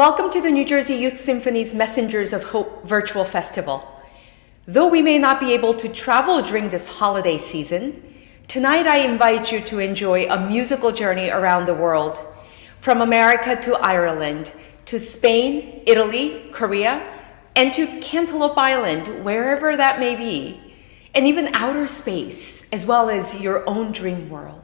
Welcome to the New Jersey Youth Symphony's Messengers of Hope virtual festival. Though we may not be able to travel during this holiday season, tonight I invite you to enjoy a musical journey around the world, from America to Ireland, to Spain, Italy, Korea, and to Cantaloupe Island, wherever that may be, and even outer space, as well as your own dream world.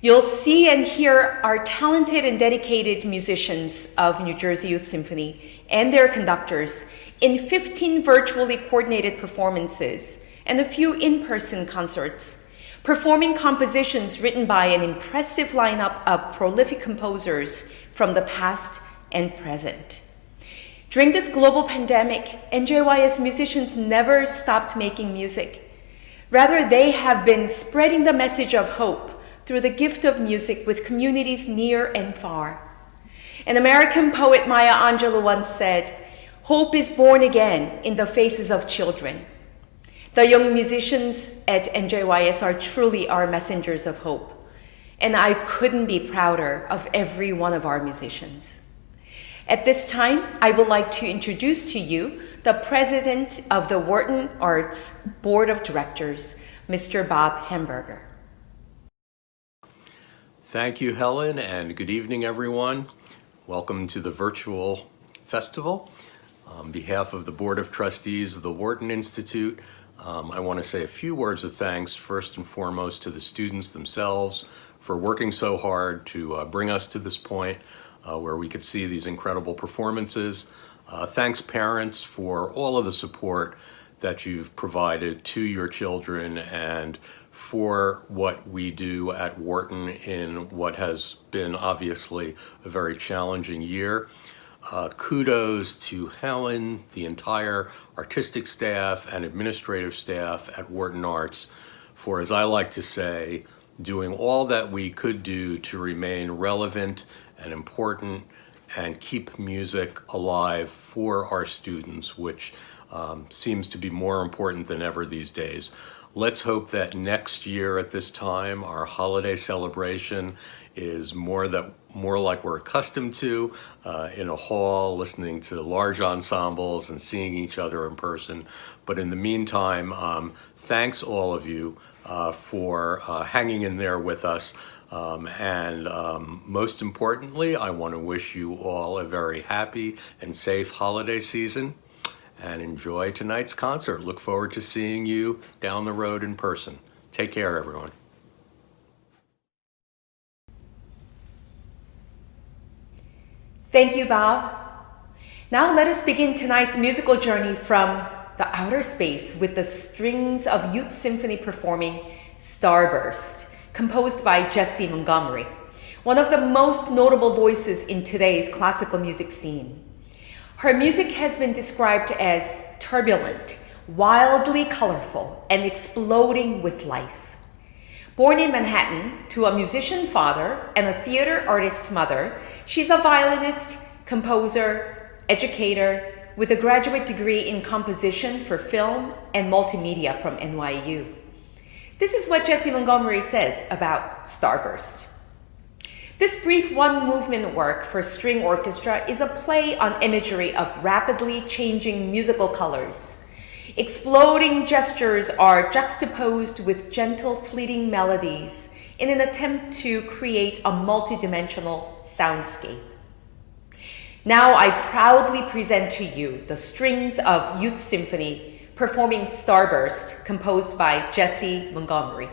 You'll see and hear our talented and dedicated musicians of New Jersey Youth Symphony and their conductors in 15 virtually coordinated performances and a few in-person concerts, performing compositions written by an impressive lineup of prolific composers from the past and present. During this global pandemic, NJYS musicians never stopped making music. Rather, they have been spreading the message of hope through the gift of music with communities near and far. An American poet, Maya Angelou, once said, "Hope is born again in the faces of children." The young musicians at NJYS are truly our messengers of hope, and I couldn't be prouder of every one of our musicians. At this time, I would like to introduce to you the president of the Wharton Arts Board of Directors, Mr. Bob Hamburger. Thank you, Helen, and good evening, everyone. Welcome to the virtual festival. On behalf of the Board of Trustees of the Wharton Institute, I want to say a few words of thanks, first and foremost, to the students themselves for working so hard to bring us to this point where we could see these incredible performances. Thanks, parents, for all of the support that you've provided to your children and for what we do at Wharton in what has been obviously a very challenging year. Kudos to Helen, the entire artistic staff and administrative staff at Wharton Arts for, as I like to say, doing all that we could do to remain relevant and important and keep music alive for our students, which seems to be more important than ever these days. Let's hope that next year at this time, our holiday celebration is more like we're accustomed to in a hall, listening to large ensembles and seeing each other in person. But in the meantime, thanks all of you for hanging in there with us. Most importantly, I want to wish you all a very happy and safe holiday season. And enjoy tonight's concert. Look forward to seeing you down the road in person. Take care, everyone. Thank you, Bob. Now let us begin tonight's musical journey from the outer space with the strings of Youth Symphony performing Starburst, composed by Jessie Montgomery, one of the most notable voices in today's classical music scene. Her music has been described as turbulent, wildly colorful, and exploding with life. Born in Manhattan to a musician father and a theater artist mother, she's a violinist, composer, educator, with a graduate degree in composition for film and multimedia from NYU. This is what Jessie Montgomery says about Starburst. This brief one-movement work for string orchestra is a play on imagery of rapidly changing musical colors. Exploding gestures are juxtaposed with gentle, fleeting melodies in an attempt to create a multidimensional soundscape. Now I proudly present to you the strings of Youth Symphony performing Starburst, composed by Jessie Montgomery.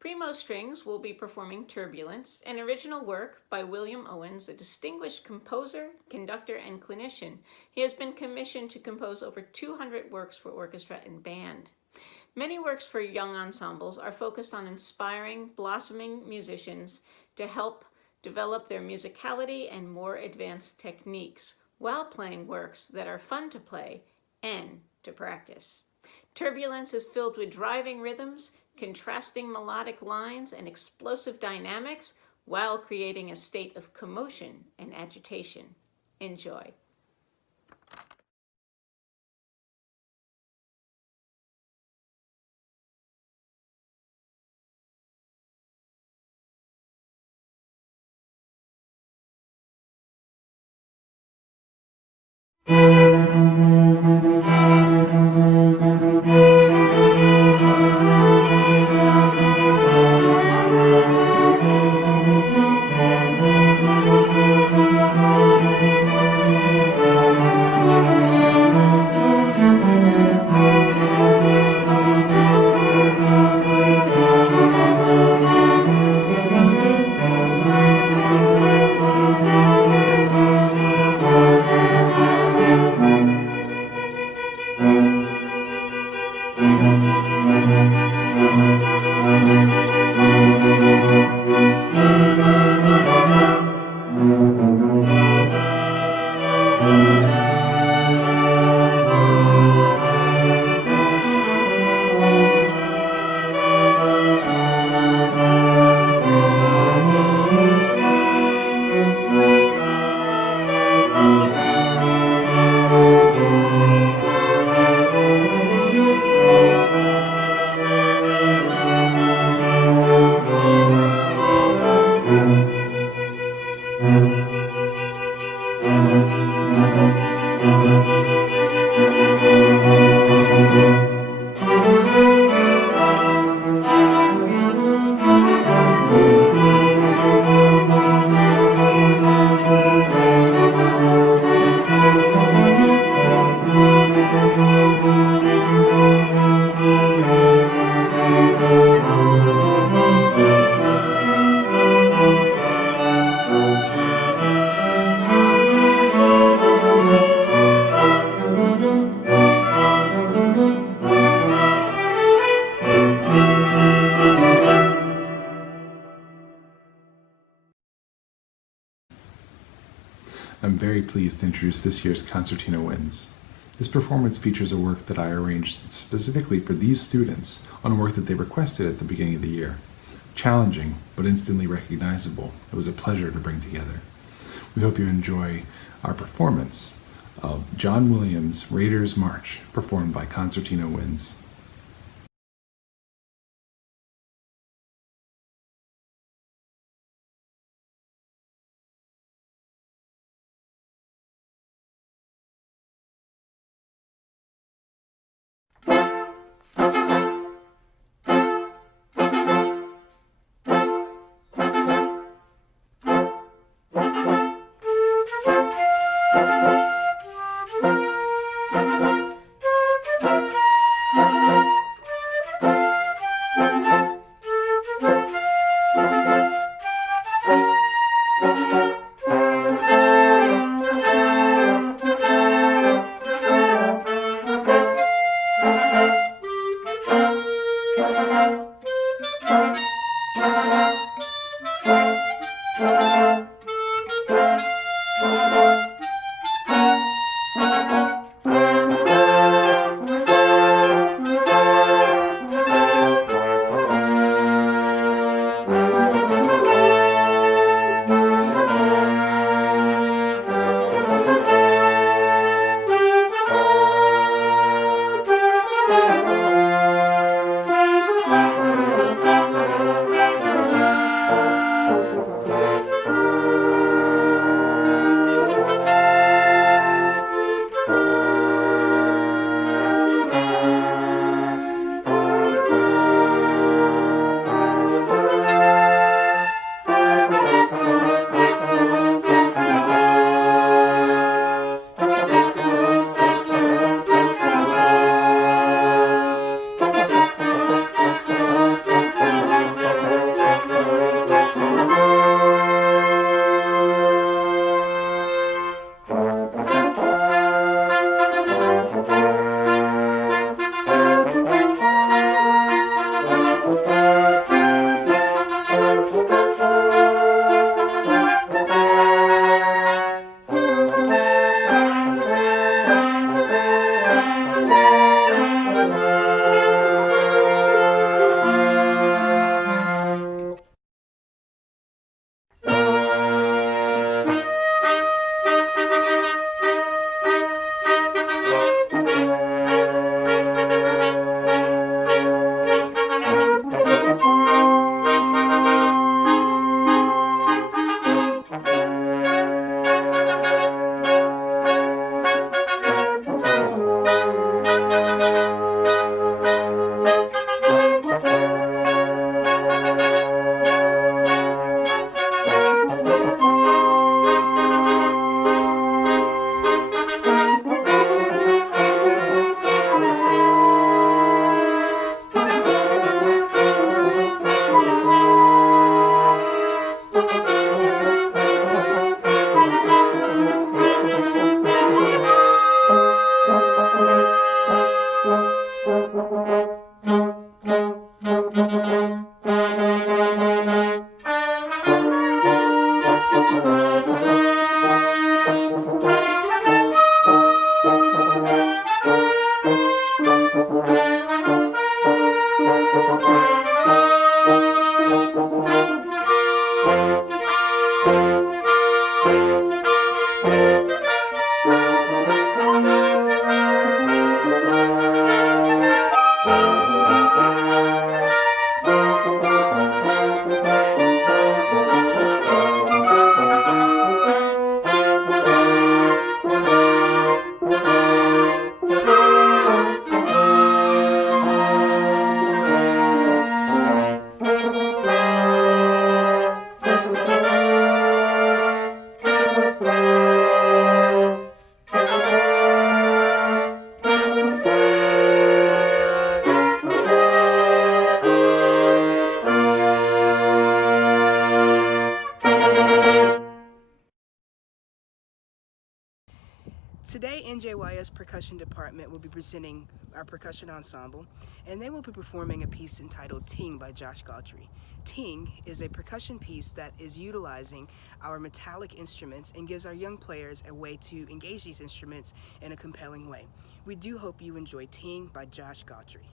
Primo Strings will be performing Turbulence, an original work by William Owens, a distinguished composer, conductor, and clinician. He has been commissioned to compose over 200 works for orchestra and band. Many works for young ensembles are focused on inspiring, blossoming musicians to help develop their musicality and more advanced techniques while playing works that are fun to play and to practice. Turbulence is filled with driving rhythms, contrasting melodic lines, and explosive dynamics while creating a state of commotion and agitation. Enjoy. I'm very pleased to introduce this year's Concertina Wins. This performance features a work that I arranged specifically for these students on a work that they requested at the beginning of the year. Challenging, but instantly recognizable, it was a pleasure to bring together. We hope you enjoy our performance of John Williams' Raiders March, performed by Concertina Winds. NJYS percussion department will be presenting our percussion ensemble, and they will be performing a piece entitled Ting by Josh Galtry. Ting is a percussion piece that is utilizing our metallic instruments and gives our young players a way to engage these instruments in a compelling way. We do hope you enjoy Ting by Josh Galtry.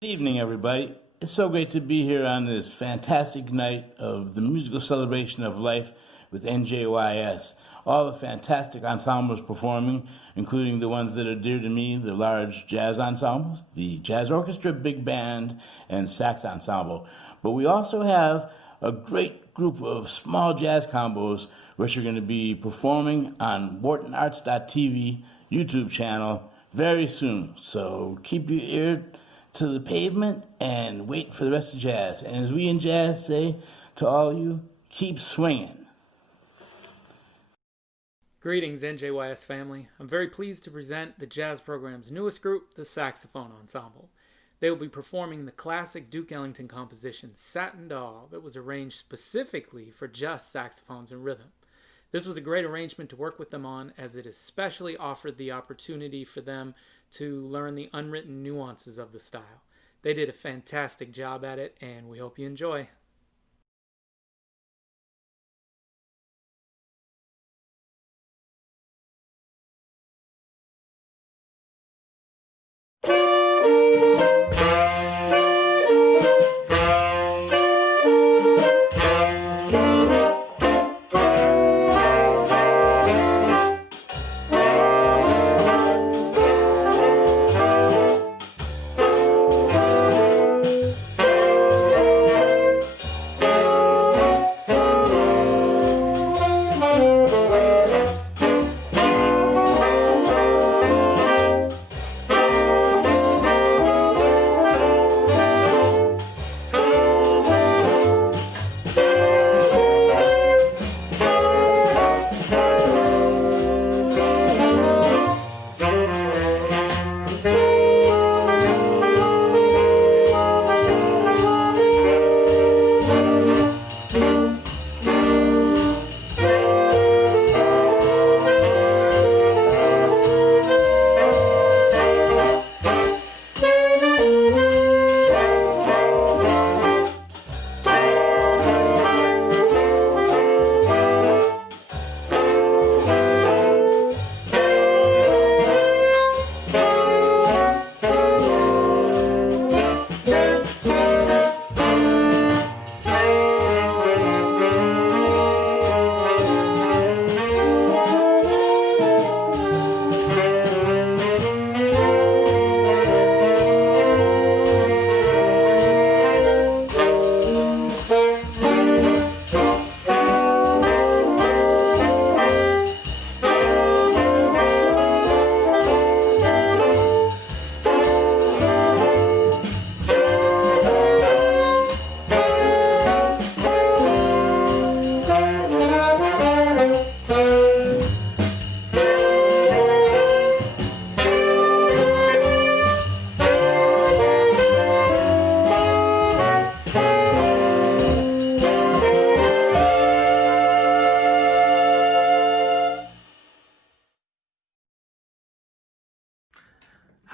Good evening, everybody. It's so great to be here on this fantastic night of the musical celebration of life with NJYS. All the fantastic ensembles performing, including the ones that are dear to me, the large jazz ensembles, the jazz orchestra, big band, and sax ensemble. But we also have a great group of small jazz combos which are going to be performing on WhartonArts.tv YouTube channel very soon. So keep your ear to the pavement and wait for the rest of jazz. And as we in jazz say to all you, keep swinging. Greetings, NJYS family. I'm very pleased to present the jazz program's newest group, the Saxophone Ensemble. They will be performing the classic Duke Ellington composition, Satin Doll, that was arranged specifically for just saxophones and rhythm. This was a great arrangement to work with them on, as it especially offered the opportunity for them to learn the unwritten nuances of the style. They did a fantastic job at it, and we hope you enjoy.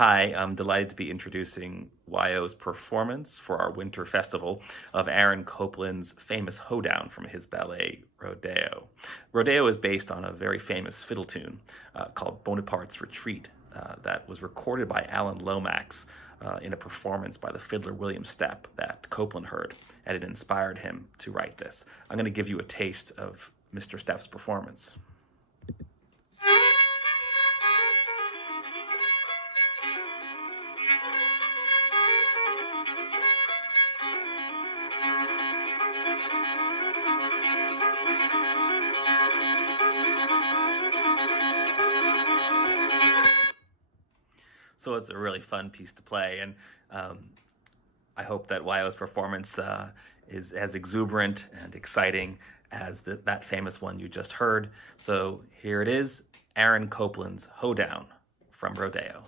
Hi, I'm delighted to be introducing YO's performance for our winter festival of Aaron Copland's famous hoedown from his ballet Rodeo. Rodeo is based on a very famous fiddle tune called Bonaparte's Retreat that was recorded by Alan Lomax in a performance by the fiddler William Stepp that Copland heard, and it inspired him to write this. I'm going to give you a taste of Mr. Stepp's performance. So it's a really fun piece to play, and I hope that YO's performance is as exuberant and exciting as that famous one you just heard. So here it is, Aaron Copland's Hoedown from Rodeo.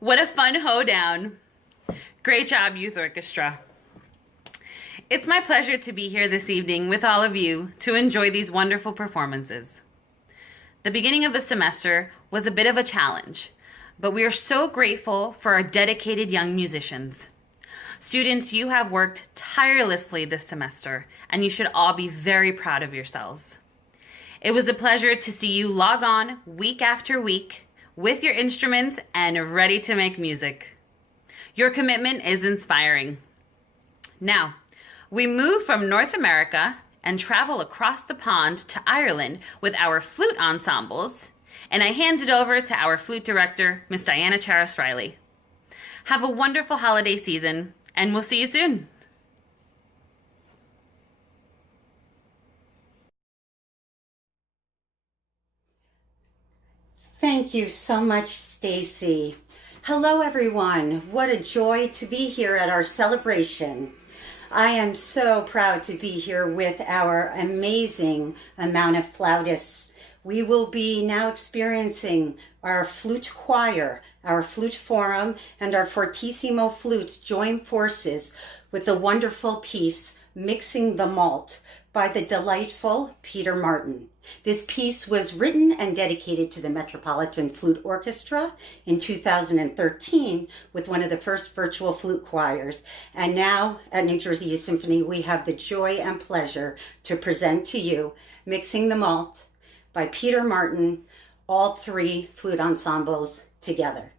What a fun hoedown. Great job, Youth Orchestra. It's my pleasure to be here this evening with all of you to enjoy these wonderful performances. The beginning of the semester was a bit of a challenge, but we are so grateful for our dedicated young musicians. Students, you have worked tirelessly this semester, and you should all be very proud of yourselves. It was a pleasure to see you log on week after week with your instruments and ready to make music. Your commitment is inspiring. Now, we move from North America and travel across the pond to Ireland with our flute ensembles, and I hand it over to our flute director, Miss Diana Charis-Riley. Have a wonderful holiday season, and we'll see you soon. Thank you so much, Stacy. Hello, everyone. What a joy to be here at our celebration. I am so proud to be here with our amazing amount of flautists. We will be now experiencing our flute choir, our flute forum, and our fortissimo flutes join forces with the wonderful piece, Mixing the Malt, by the delightful Peter Martin. This piece was written and dedicated to the Metropolitan Flute Orchestra in 2013 with one of the first virtual flute choirs. And now at NJYS Symphony, we have the joy and pleasure to present to you Mixing the Malt by Peter Martin, all three flute ensembles together.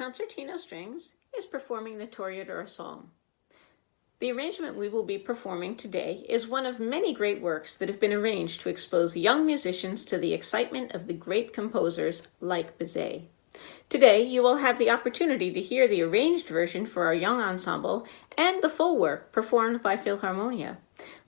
concertina strings, is performing the Toreador song. The arrangement we will be performing today is one of many great works that have been arranged to expose young musicians to the excitement of the great composers like Bizet. Today, you will have the opportunity to hear the arranged version for our young ensemble and the full work performed by Philharmonia.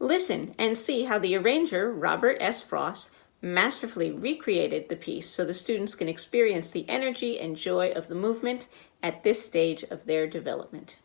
Listen and see how the arranger, Robert S. Frost, masterfully recreated the piece so the students can experience the energy and joy of the movement at this stage of their development.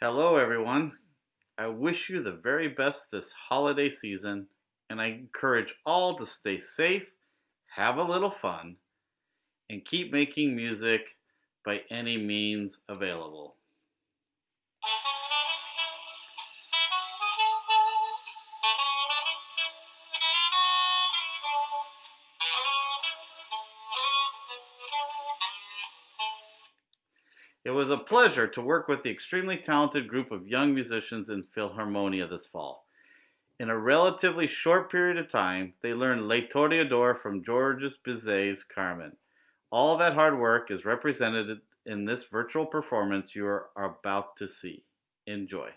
Hello, everyone. I wish you the very best this holiday season, and I encourage all to stay safe, have a little fun, and keep making music by any means available. It was a pleasure to work with the extremely talented group of young musicians in Philharmonia this fall. In a relatively short period of time, they learned Le Toreador from Georges Bizet's Carmen. All that hard work is represented in this virtual performance you are about to see. Enjoy.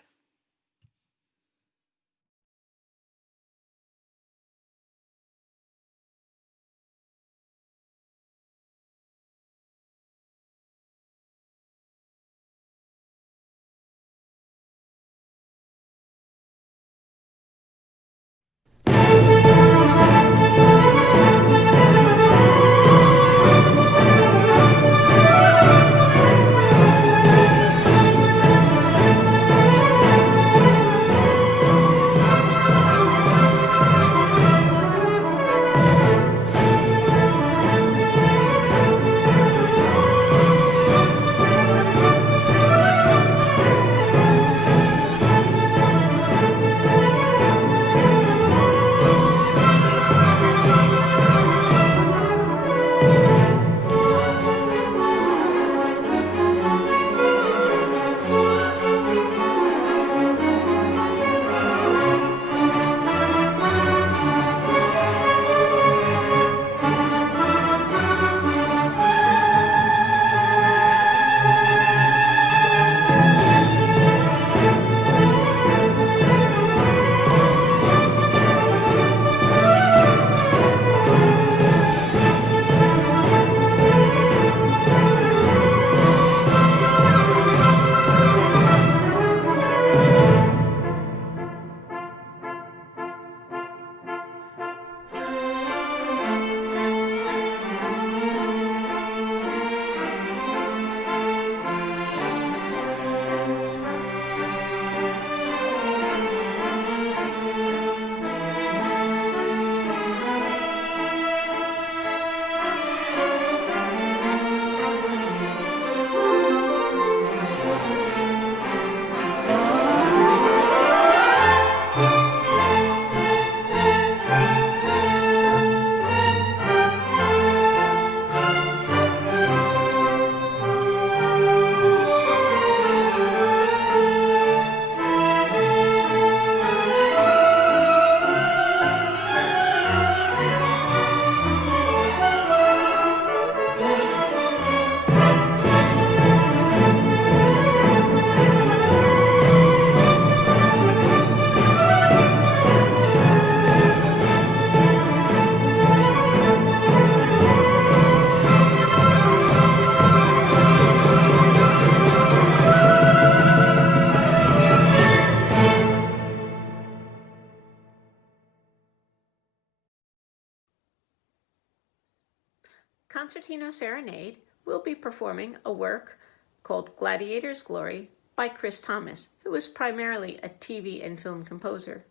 Concertino Serenade will be performing a work called Gladiator's Glory by Chris Thomas, who was primarily a TV and film composer.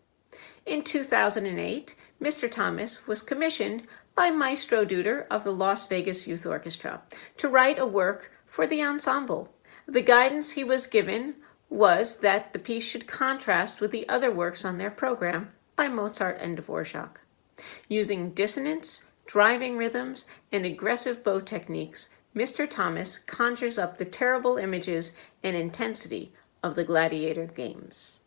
In 2008, Mr. Thomas was commissioned by Maestro Duder of the Las Vegas Youth Orchestra to write a work for the ensemble. The guidance he was given was that the piece should contrast with the other works on their program by Mozart and Dvorak. Using dissonance, driving rhythms, and aggressive bow techniques, Mr. Thomas conjures up the terrible images and intensity of the gladiator games.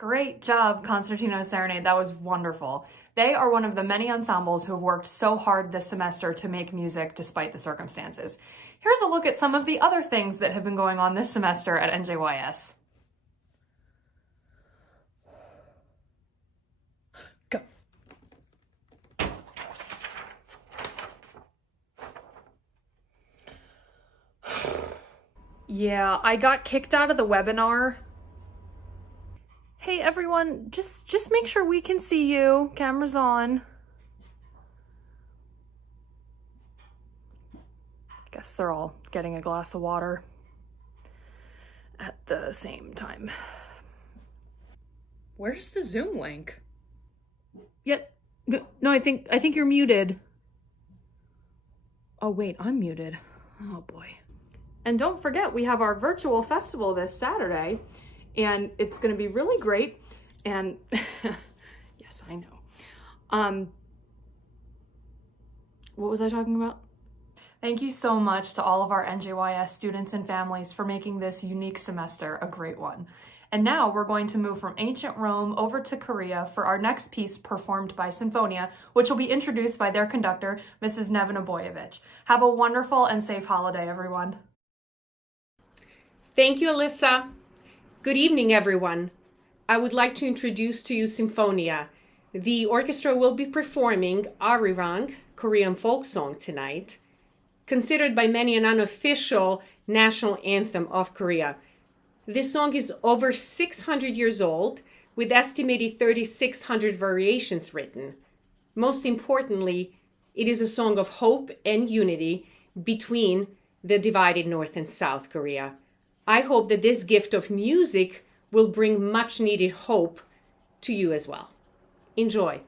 Great job, Concertino Serenade. That was wonderful. They are one of the many ensembles who have worked so hard this semester to make music despite the circumstances. Here's a look at some of the other things that have been going on this semester at NJYS. Go. Yeah, I got kicked out of the webinar. Hey everyone, just make sure we can see you. Camera's on. Guess they're all getting a glass of water at the same time. Where's the Zoom link? Yep. No, I think you're muted. Oh wait, I'm muted. Oh boy. And don't forget, we have our virtual festival this Saturday, and it's going to be really great. And yes, I know. What was I talking about? Thank you so much to all of our NJYS students and families for making this unique semester a great one. And now we're going to move from ancient Rome over to Korea for our next piece performed by Symphonia, which will be introduced by their conductor, Mrs. Nevena Boyevich. Have a wonderful and safe holiday, everyone. Thank you, Alyssa. Good evening, everyone. I would like to introduce to you Symphonia. The orchestra will be performing Arirang, Korean folk song tonight, considered by many an unofficial national anthem of Korea. This song is over 600 years old, with estimated 3,600 variations written. Most importantly, it is a song of hope and unity between the divided North and South Korea. I hope that this gift of music will bring much needed hope to you as well. Enjoy.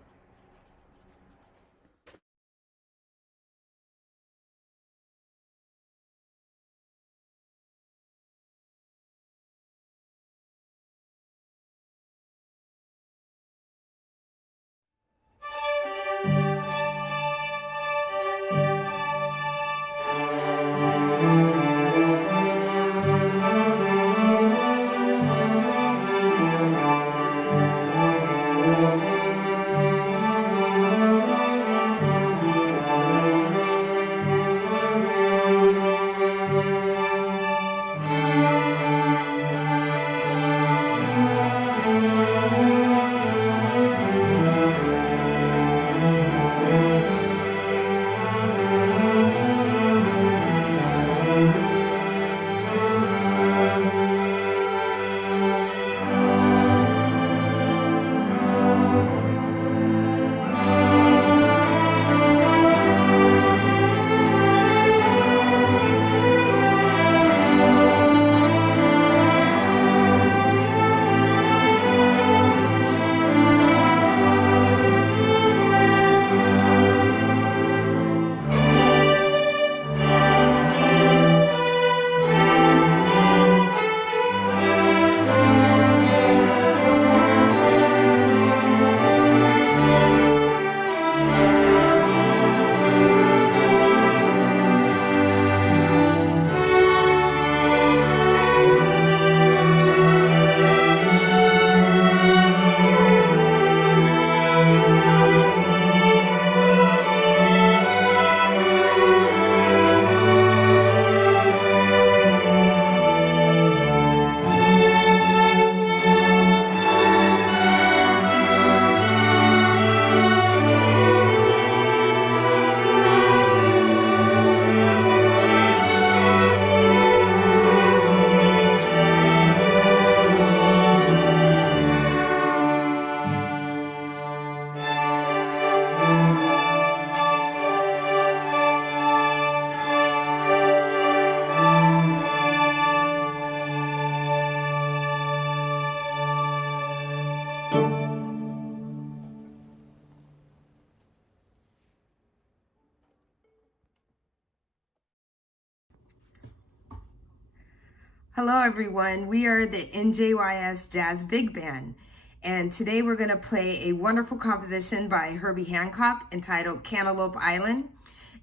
Hello everyone, we are the NJYS Jazz Big Band, and today we're going to play a wonderful composition by Herbie Hancock entitled Cantaloupe Island,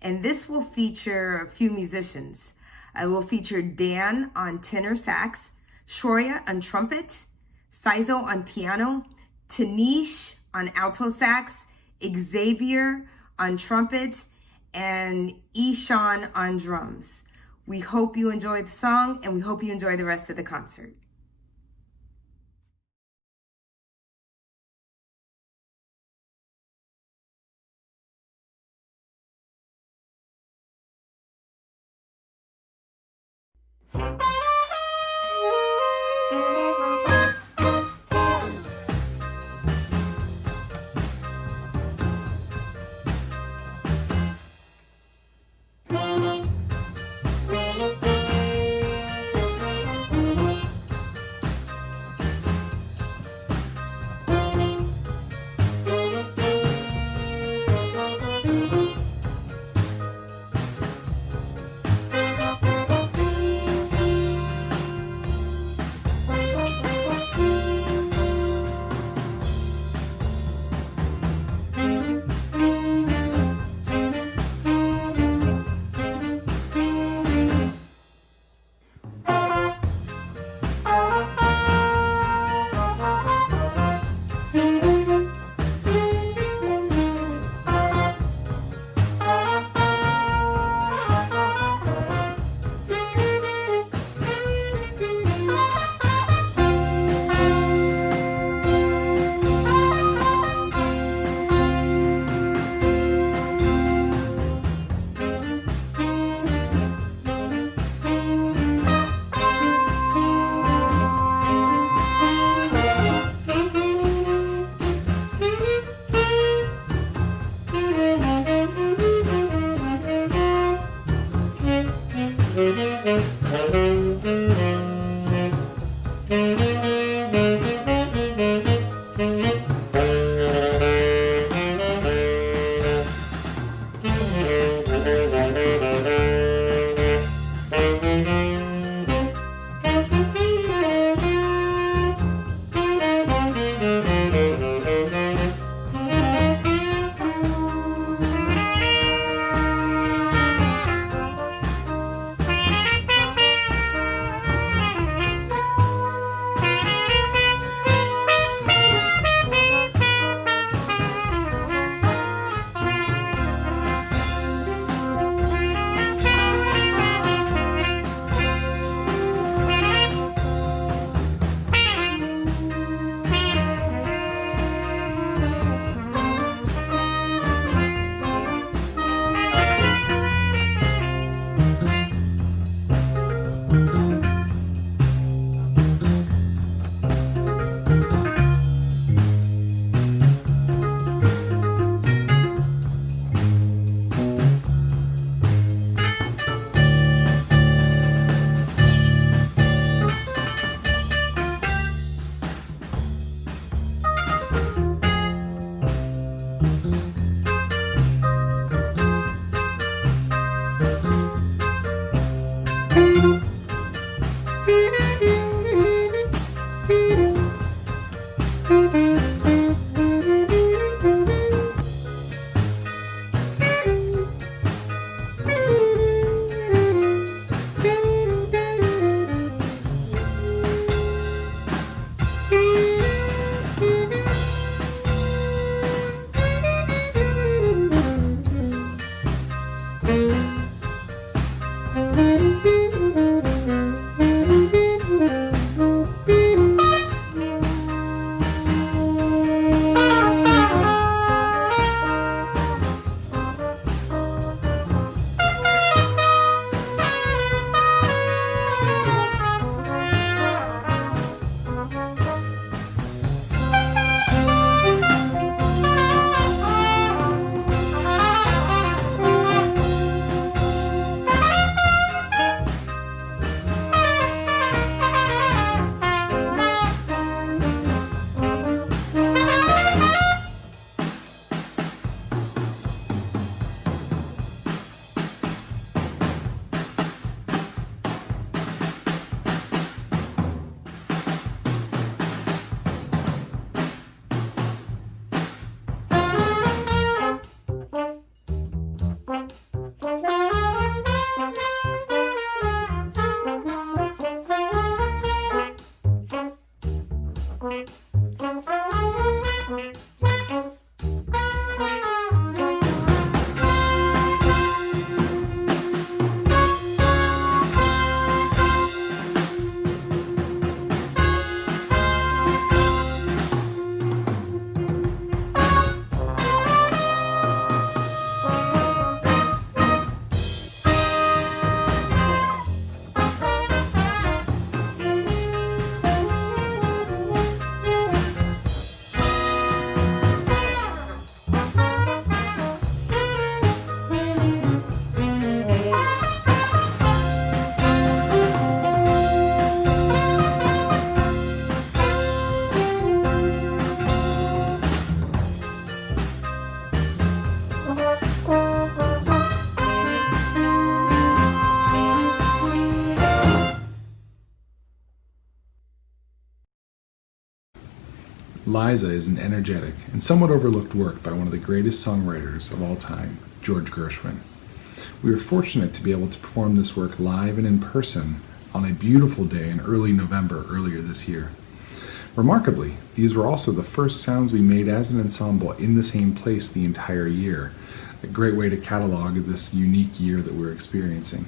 and this will feature a few musicians. It will feature Dan on tenor sax, Shoria on trumpet, Saizo on piano, Tanish on alto sax, Xavier on trumpet, and Ishan on drums. We hope you enjoy the song, and we hope you enjoy the rest of the concert. Liza is an energetic and somewhat overlooked work by one of the greatest songwriters of all time, George Gershwin. We were fortunate to be able to perform this work live and in person on a beautiful day in early November earlier this year. Remarkably, these were also the first sounds we made as an ensemble in the same place the entire year, a great way to catalog this unique year that we're experiencing.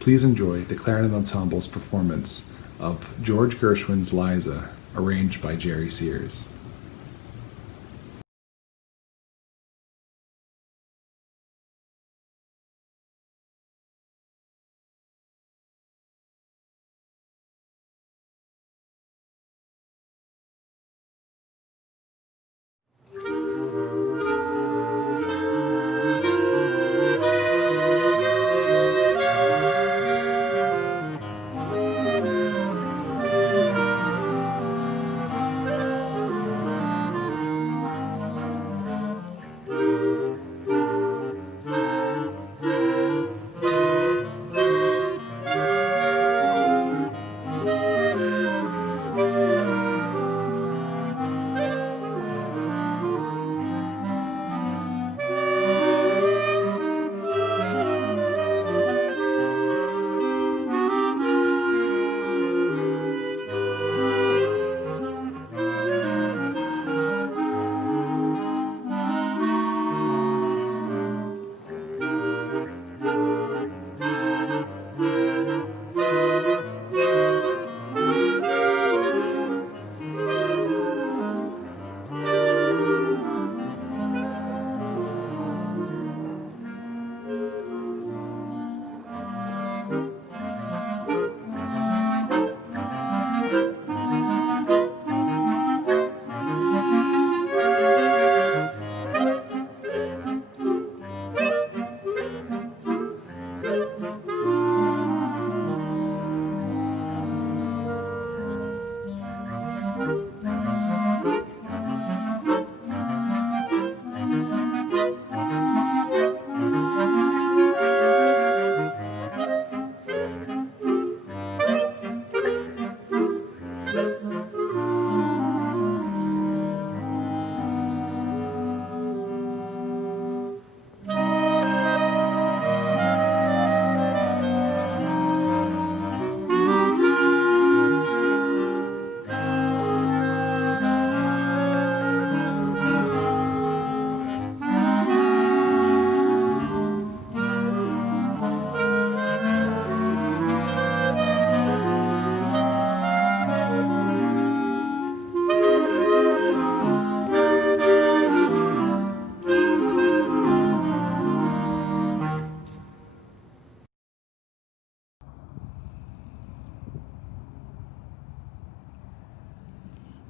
Please enjoy the Clarinet Ensemble's performance of George Gershwin's Liza, arranged by Jerry Sears.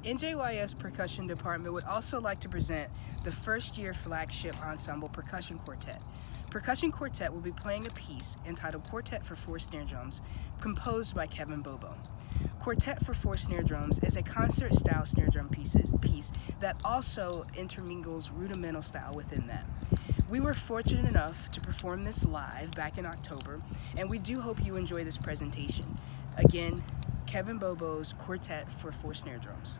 NJYS Percussion Department would also like to present the first-year flagship ensemble Percussion Quartet. Percussion Quartet will be playing a piece entitled Quartet for 4 Snare Drums, composed by Kevin Bobo. Quartet for 4 Snare Drums is a concert-style snare drum piece that also intermingles rudimental style within that. We were fortunate enough to perform this live back in October, and we do hope you enjoy this presentation. Again, Kevin Bobo's Quartet for 4 Snare Drums.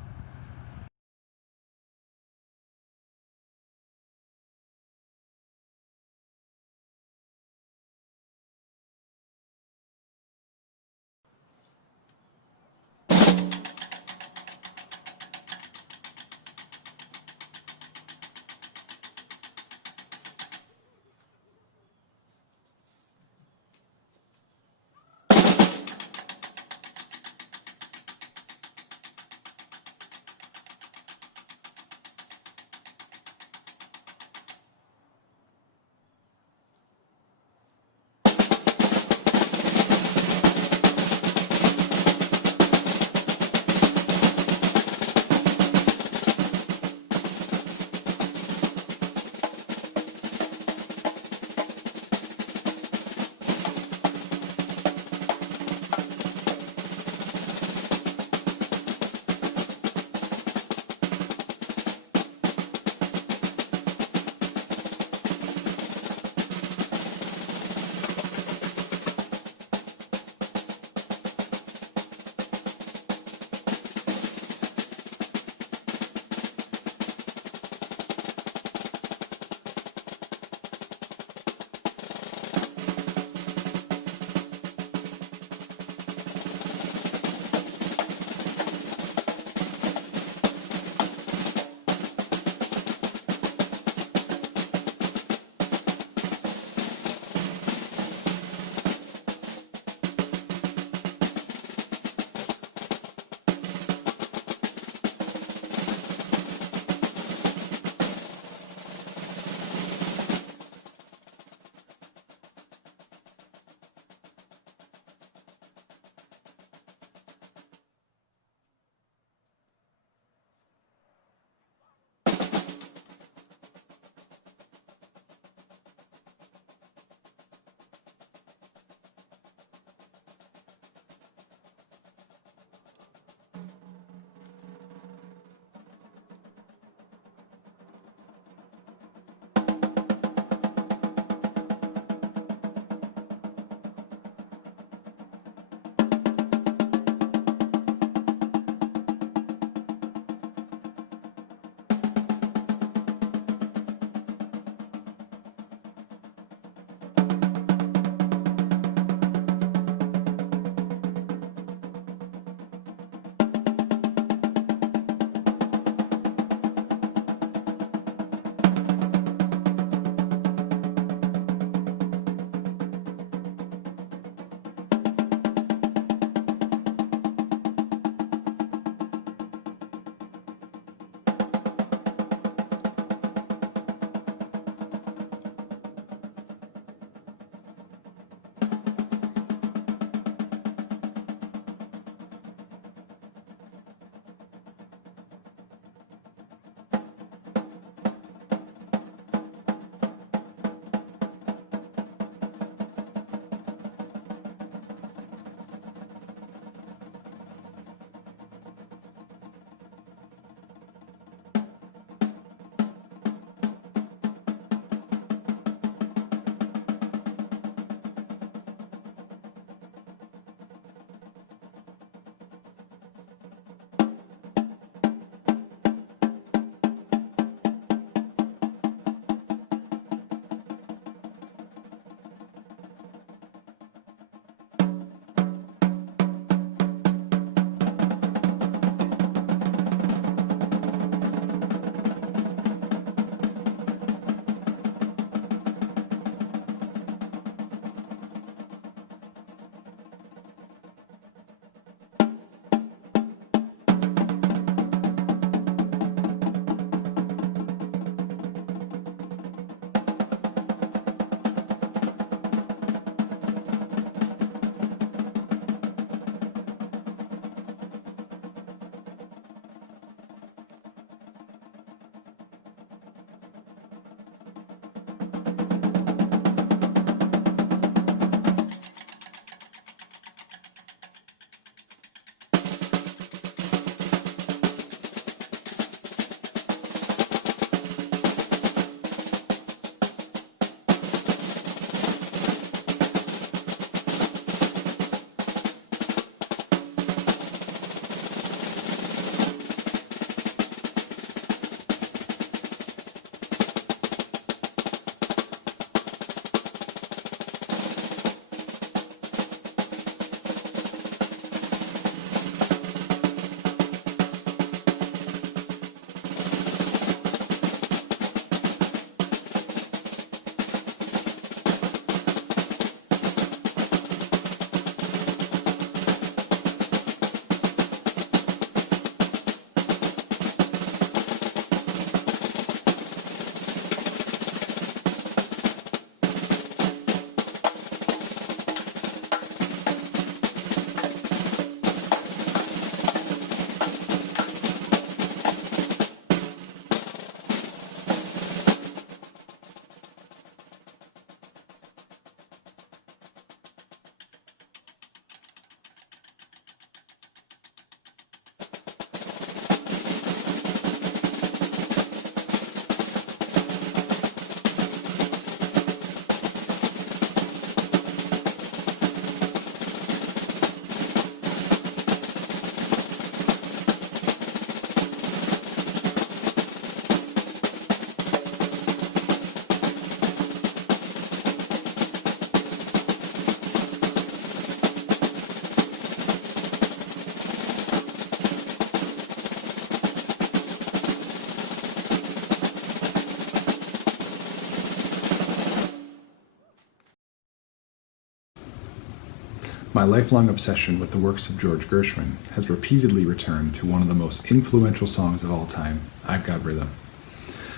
My lifelong obsession with the works of George Gershwin has repeatedly returned to one of the most influential songs of all time, I've Got Rhythm.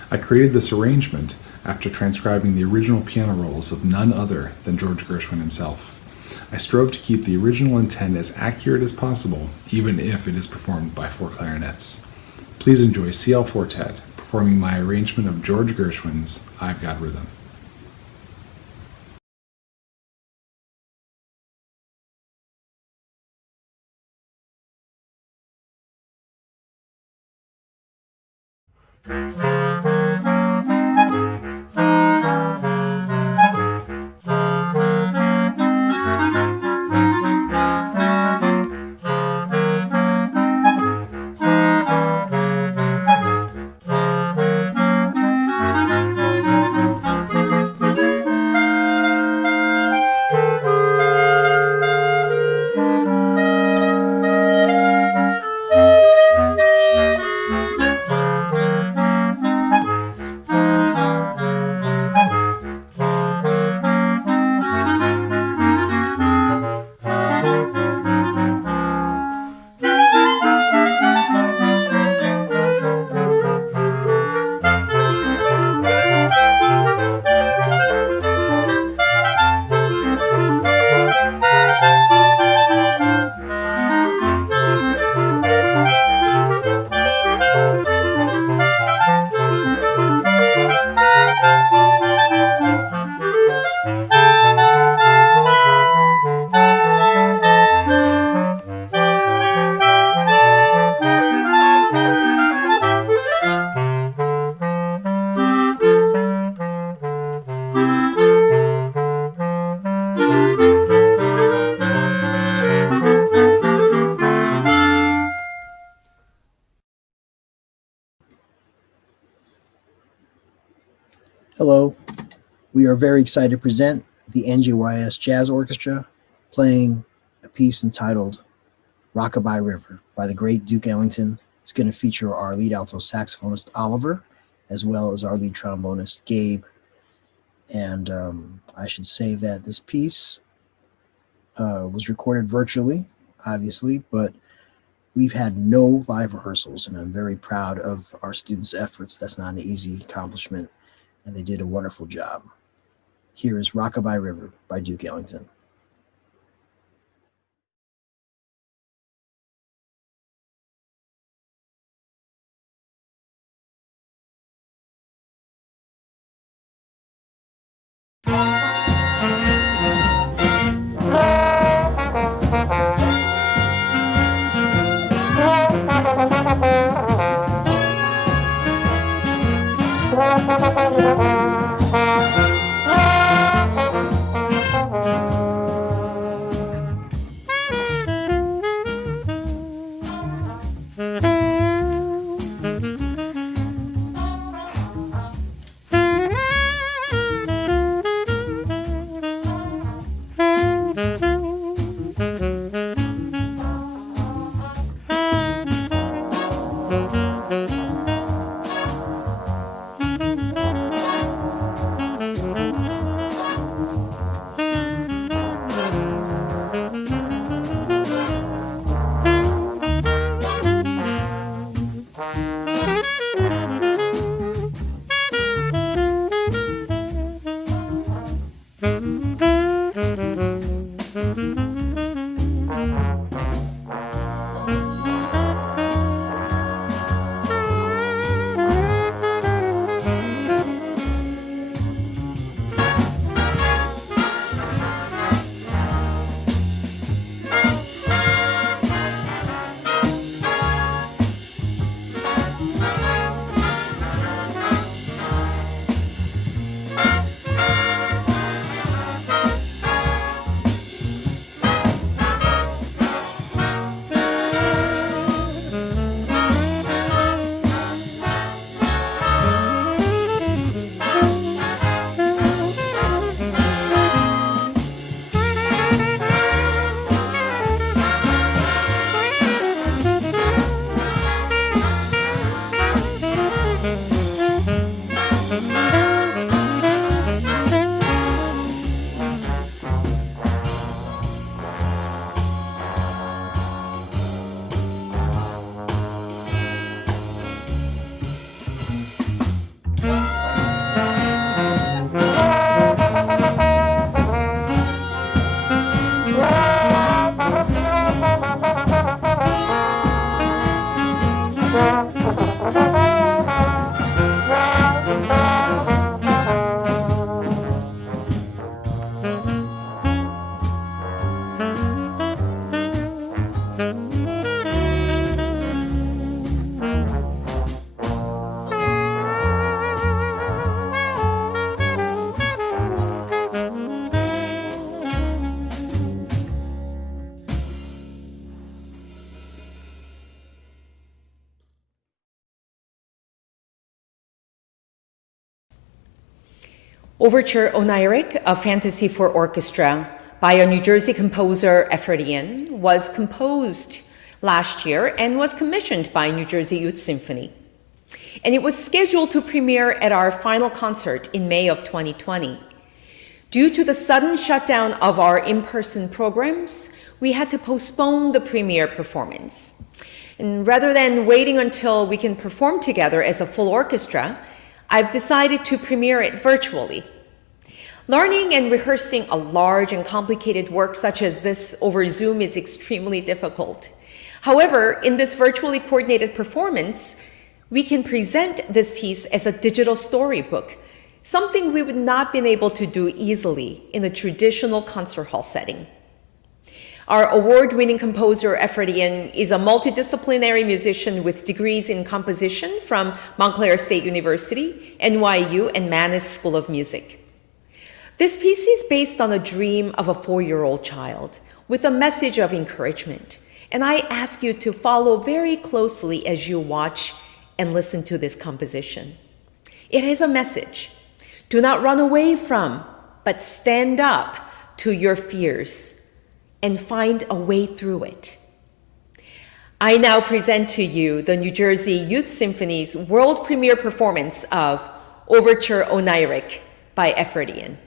I created this arrangement after transcribing the original piano rolls of none other than George Gershwin himself. I strove to keep the original intent as accurate as possible, even if it is performed by 4 clarinets. Please enjoy CL Quartet performing my arrangement of George Gershwin's I've Got Rhythm. Hello, we are very excited to present the NJYS Jazz Orchestra playing a piece entitled Rockabye River by the great Duke Ellington. It's going to feature our lead alto saxophonist Oliver, as well as our lead trombonist Gabe. And I should say that this piece was recorded virtually, obviously, but we've had no live rehearsals, and I'm very proud of our students' efforts. That's not an easy accomplishment, and they did a wonderful job. Here is Rockabye River by Duke Ellington. Overture Oniric, a fantasy for orchestra by a New Jersey composer, Effordian, was composed last year and was commissioned by New Jersey Youth Symphony. And it was scheduled to premiere at our final concert in May of 2020. Due to the sudden shutdown of our in-person programs, we had to postpone the premiere performance. And rather than waiting until we can perform together as a full orchestra, I've decided to premiere it virtually. Learning and rehearsing a large and complicated work such as this over Zoom is extremely difficult. However, in this virtually coordinated performance, we can present this piece as a digital storybook, something we would not have been able to do easily in a traditional concert hall setting. Our award-winning composer, Effordian, is a multidisciplinary musician with degrees in composition from Montclair State University, NYU, and Mannes School of Music. This piece is based on a dream of a 4-year-old child with a message of encouragement, and I ask you to follow very closely as you watch and listen to this composition. It has a message. Do not run away from, but stand up to your fears and find a way through it. I now present to you the New Jersey Youth Symphony's world premiere performance of Overture Oniric by Effordian.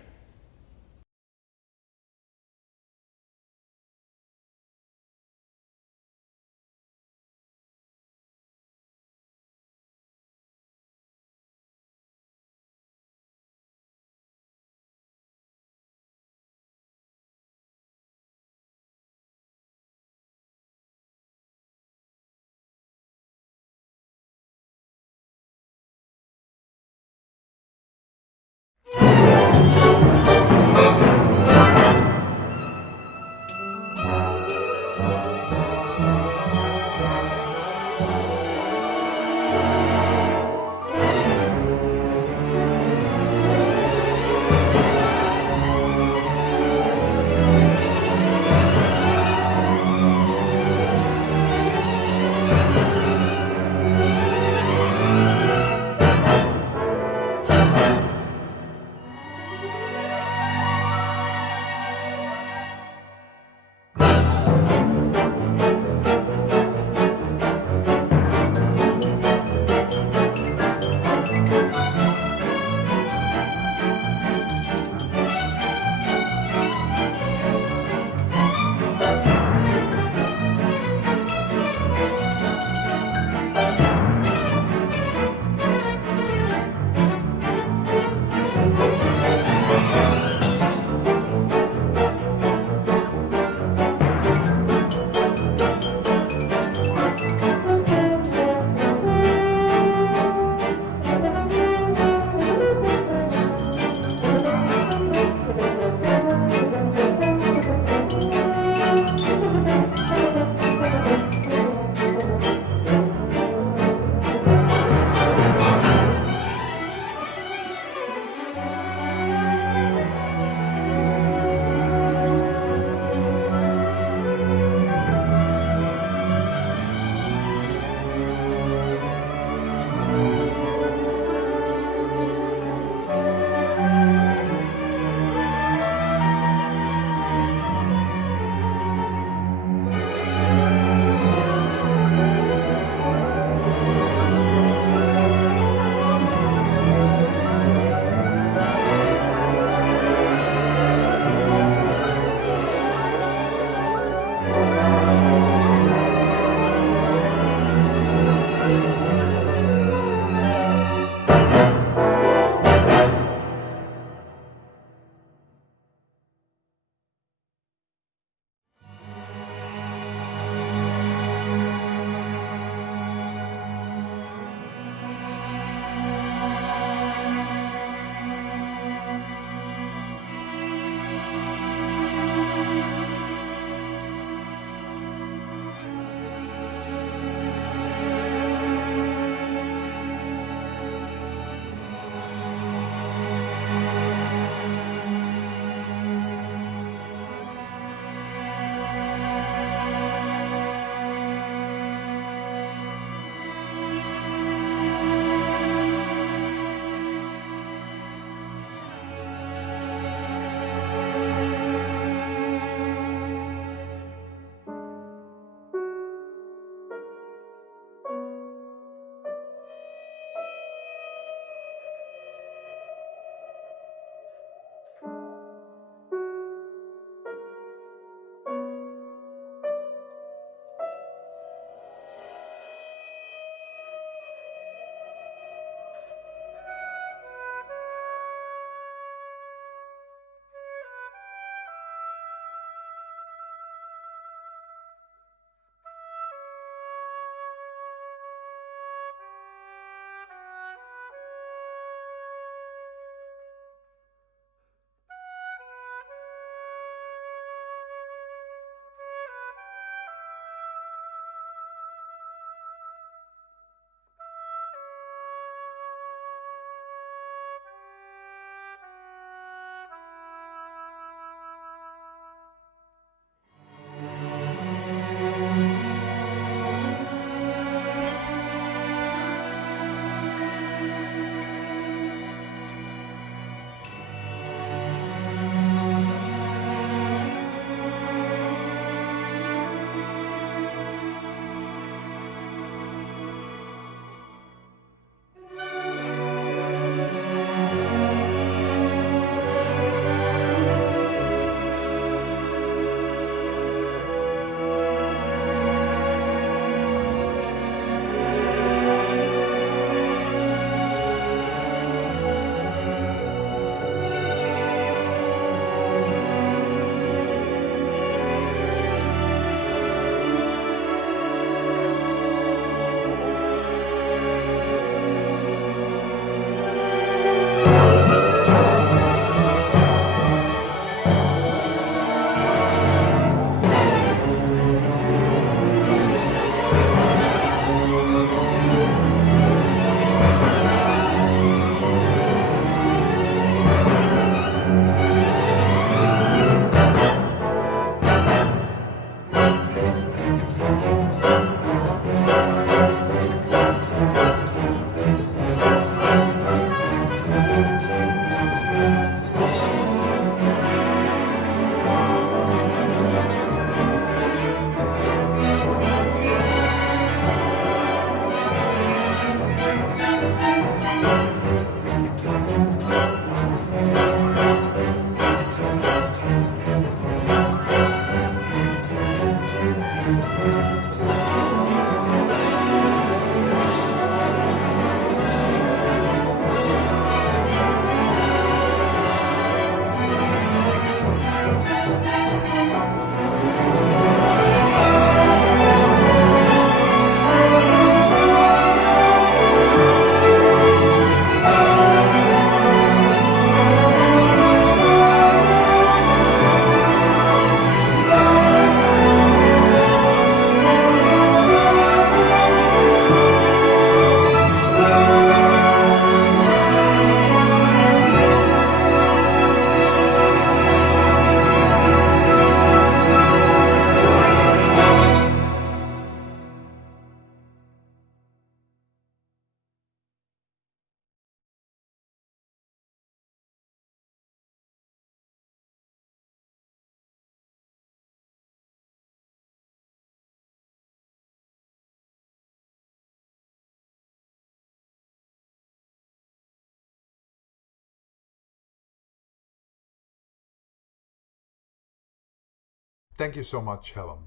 Thank you so much, Helen.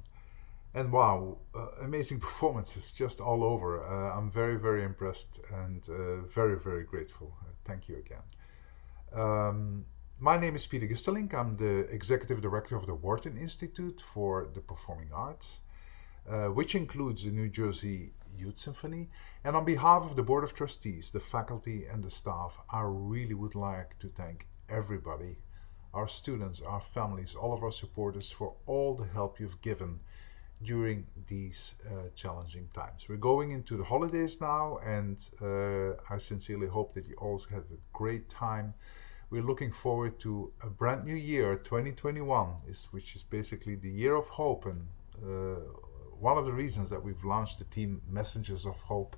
And wow, amazing performances just all over. I'm very, very impressed and very, very grateful. Thank you again. My name is Peter Gistelink. I'm the Executive Director of the Wharton Institute for the Performing Arts, which includes the New Jersey Youth Symphony. And on behalf of the Board of Trustees, the faculty and the staff, I really would like to thank everybody, our students, our families, all of our supporters for all the help you've given during these challenging times. We're going into the holidays now, and I sincerely hope that you all have a great time. We're looking forward to a brand new year, 2021, which is basically the year of hope, and one of the reasons that we've launched the team Messengers of Hope.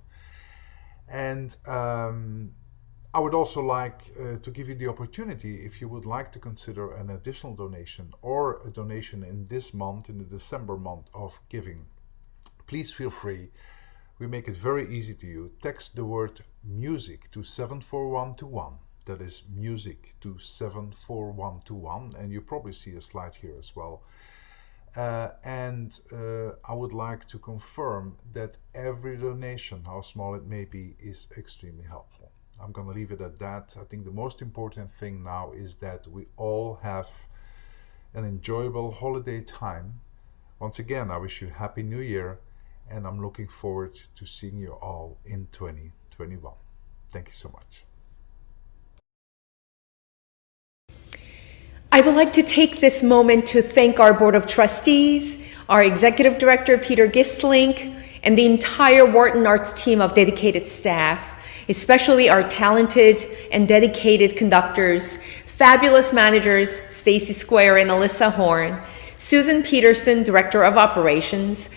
And I would also like to give you the opportunity, if you would like to consider an additional donation or a donation in this month, in the December month of giving, please feel free. We make it very easy to you. Text the word music to 74121. That is music to 74121. And you probably see a slide here as well. I would like to confirm that every donation, how small it may be, is extremely helpful. I'm going to leave it at that. I think the most important thing now is that we all have an enjoyable holiday time. Once again, I wish you a Happy New Year, and I'm looking forward to seeing you all in 2021. Thank you so much. I would like to take this moment to thank our Board of Trustees, our Executive Director, Peter Gistelink, and the entire Wharton Arts team of dedicated staff, especially our talented and dedicated conductors, fabulous managers, Stacy Square and Alyssa Horn, Susan Peterson, Director of Operations,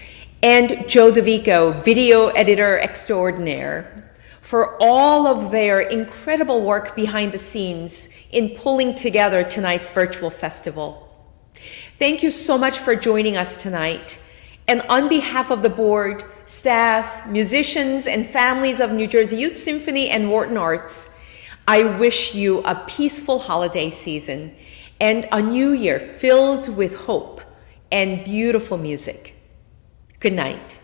and Joe DeVico, Video Editor Extraordinaire, for all of their incredible work behind the scenes in pulling together tonight's virtual festival. Thank you so much for joining us tonight. And on behalf of the board, staff, musicians, and families of New Jersey Youth Symphony and Wharton Arts, I wish you a peaceful holiday season and a new year filled with hope and beautiful music. Good night.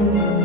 Thank you.